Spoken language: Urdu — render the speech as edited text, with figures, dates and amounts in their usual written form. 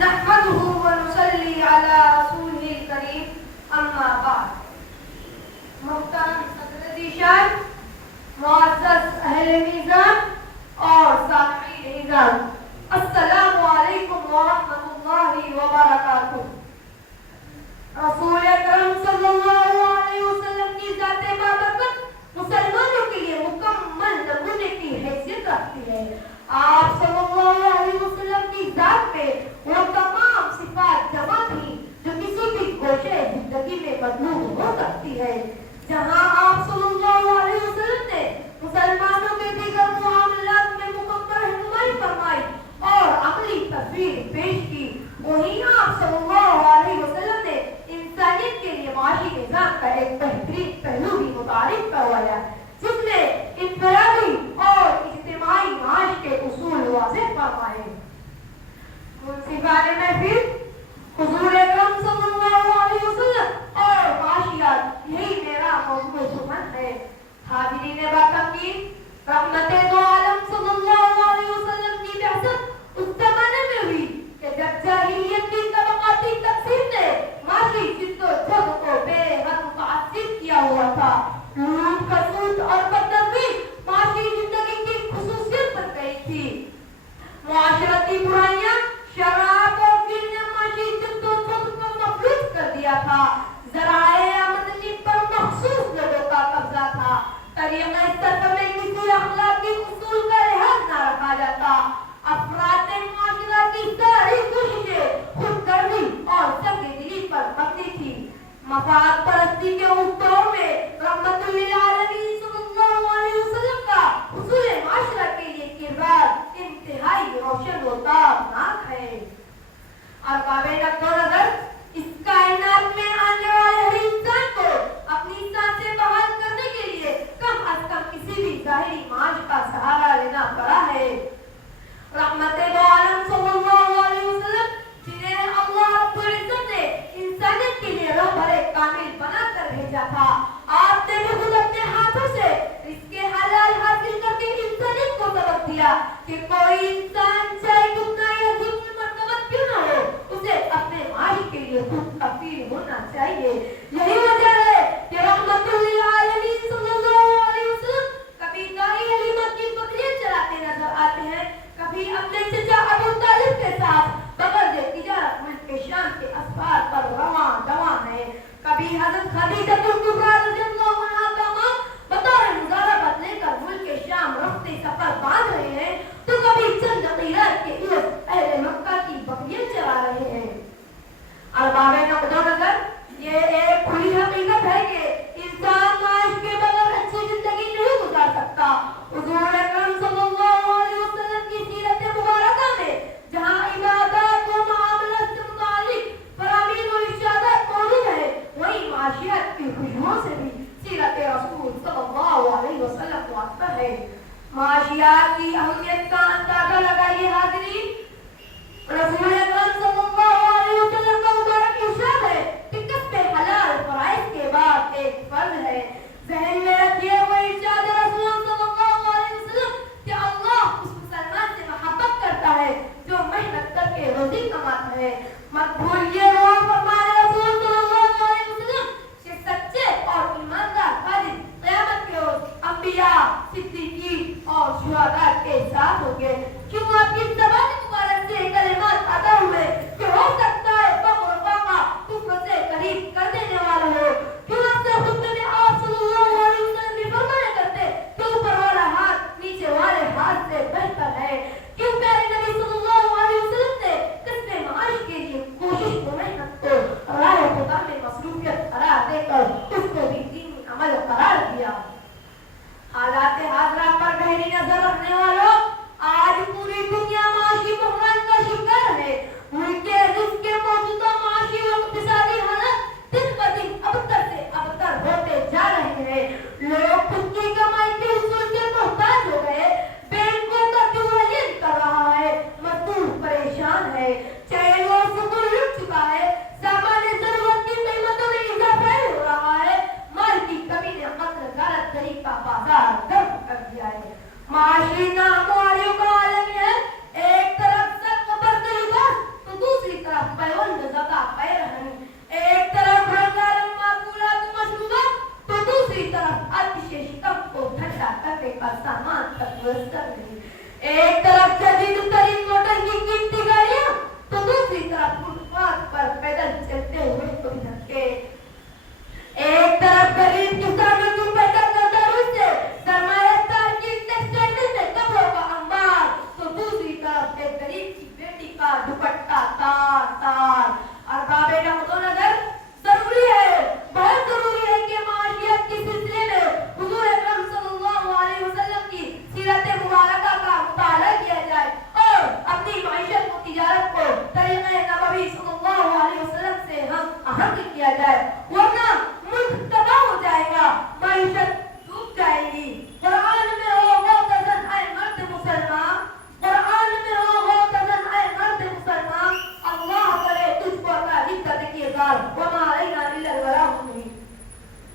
نحمده ونصلي على رسوله الكريم اما بعد. محترم صدر ذیشان، معزز اہل میزان اور سامعین اعزاز، السلام علیکم ورحمۃ اللہ وبرکاتہ. رسول اکرم صلی اللہ علیہ وسلم کی ذات بابرکت مسلمانوں کے لیے مکمل نمونے کی حیثیت رکھتی ہے. آپ صلی اللہ علیہ وسلم کی ذات میں وہ تمام صفات جمع تھی جو کسی بھی گوشے زندگی میں مطلوب ہو سکتی ہے. جہاں آپ صلی اللہ علیہ وسلم نے مسلمانوں کے دیگر معاملات میں مکمل رہنمائی فرمائی اور عملی تصویر پیش کی، وہیں آپ صلی اللہ علیہ وسلم نے انسانیت کے لیے معاشی نظام کا ایک بہترین پہلو بھی متعارف کروایا جس میں انفرادی اور اجتماعی معاش کے اصول واضح فرمائے. منصفانہ محفل، حضور اکرم صلی اللہ علیہ وسلم اور معاشیات، یہی میرا موضوع سخن ہے. حاضرین باتمکین، رحمت دو عالم صلی اللہ علیہ وسلم کی بعثت اس زمانے میں ہوئی کہ جب جاہلیت کی طبقاتی تقسیم نے معاشی جد و جہد کو بے حد متعصب کیا ہوا تھا. لوٹ کسوٹ اور بدتمیزی معاشی زندگی کی خصوصیت بن گئی تھی. معاشرتی برائیاں، شراب اور فیل نے معاشی جد و جہد کو مفلوج کر دیا تھا. ذرائع آمدنی پر مخصوص لوگوں کا قبضہ تھا. طریقہ صرف میں کسی اخلاقی اصول کا لحاظ نہ رکھا جاتا. افراد معاشرہ کی ساری کوششیں خود گردی اور سنگ دلی پر مبنی تھی. مفاد پرستی کے اس دور میں رحمت للعالمین صلی اللہ علیہ وسلم کا حصول معاشرہ کے لیے کردار انتہائی روشن و تابناک ہے. ارباب نقد و نظر، اس کائنات میں آنے والے ہر انسان کو اپنی سانسیں بحال کرنے کے لیے کم از کم کسی بھی ظاہری معاش کا سہارا لینا پڑا ہے. رحمت دو عالم صلی اللہ علیہ وسلم، جنہیں اللہ رب العزت نے انسانیت کے لیے رہبر کامل بنا کر بھیجا تھا، آپ نے بھی خود اپنے ہاتھوں سے رزق حلال حاصل کر کے انسانیت کو سبق دیا کہ کوئی انسان چاہے کتنا ہی عظیم مرتبہ کیوں نہ ہو، اسے اپنے معاش کے لیے خود کفیل ہونا چاہیے. یہی وجہ ہے کہ رحمت للعالمین صلی اللہ علیہ وسلم کبھی دائی حلیمہ کی بکریاں چلاتے نظر آتے ہیں، کبھی اپنے چچا ابو طالب کے ساتھ بغرض تجارت ملک شام کے اسفار پر رواں دواں ہے، کبھی حضرت خدیجہ کبریٰ رضی اللہ عنہا کا ماں بطور مزاربت لے کر ملک شام رفتے سفر باندھ رہے ہیں، تو کبھی چند قیرات کے عوض اہل مکہ کی بکریاں چلا رہے ہیں. ارباب نقد و نظر، یہ ایک کھلی حقیقت ہے کہ انسان معاش کے بغیر اچھی زندگی نہیں گزار سکتا. حضور اکرم صلی اللہ علیہ وسلم کی سیرت مبارکہ میں جہاں عبادات و معاملات سے متعلق فرامین و ارشادات موجود ہے، وہی معاشیات کی خوشبوؤں سے بھی سیرت رسول صلی اللہ علیہ وسلم معطر ہے. معاشیات کی اہمیت کا اندازہ لگائیے حاضرین. رسول اکرم صلی اللہ علیہ وسلم کا مبارک ارشاد ہے کہ کسب حلال فرائض کے بعد ایک فرض ہے. ذہن میں رکھیے وہ ارشاد رسول صلی اللہ علیہ وسلم کہ اللہ اس مسلمان سے محبت کرتا ہے جو محنت کر کے روزی کماتا ہے. مت بھولیے وہ فرمان رسول صلی اللہ علیہ وسلم کہ سچے اور ایماندار خالد قیامت کے روز انبیاء، صدیقین اور شہداء کے ساتھ ہوں گے. کیوں آپ کی زبان مبارک سے کلمات ادا ہوئے کہ ہو سکتا ہے فقر و فاقہ کفر سے قریب کر دینے والا ہو. کیوں آپ سے خطبے میں آپ صلی اللہ علیہ وسلم بھی فرمایا کرتے کہ اوپر والا ہاتھ نیچے والے ہاتھ سے بہتر ہے. کیوں پیارے نبی صلی اللہ علیہ وسلم نے کسب معاش کے لیے کوشش و محنت کو راہ خدا میں مصروفیت قرار دے کر اس کو بھی دینی عمل قرار دیا. حالات حاضرہ پر گہری نظر رکھنے والوں، آج پوری دنیا معاشی بحران کا شکار ہے. ملک کے رزق کے موجودہ معاشی و اقتصادی حالات دن بدن ابتر سے ابتر ہوتے جا رہے ہیں. لوگ خود کی کمائی کے حصول کے محتاج ہو گئے. بینکوں کا دیوالیہ کر رہا ہے، مزدور پریشان ہے، چین اور سکون لٹ چکا ہے، سامان ضرورت کی قیمتوں میں اضافہ ہو رہا ہے، مال کی کمی نے قتل غارت گری کا بازار گرم کر دیا ہے. معاشی ناہمواریوں کا عالم ہے. ایک طرف سے قبر کے لباس تو دوسری پروردگار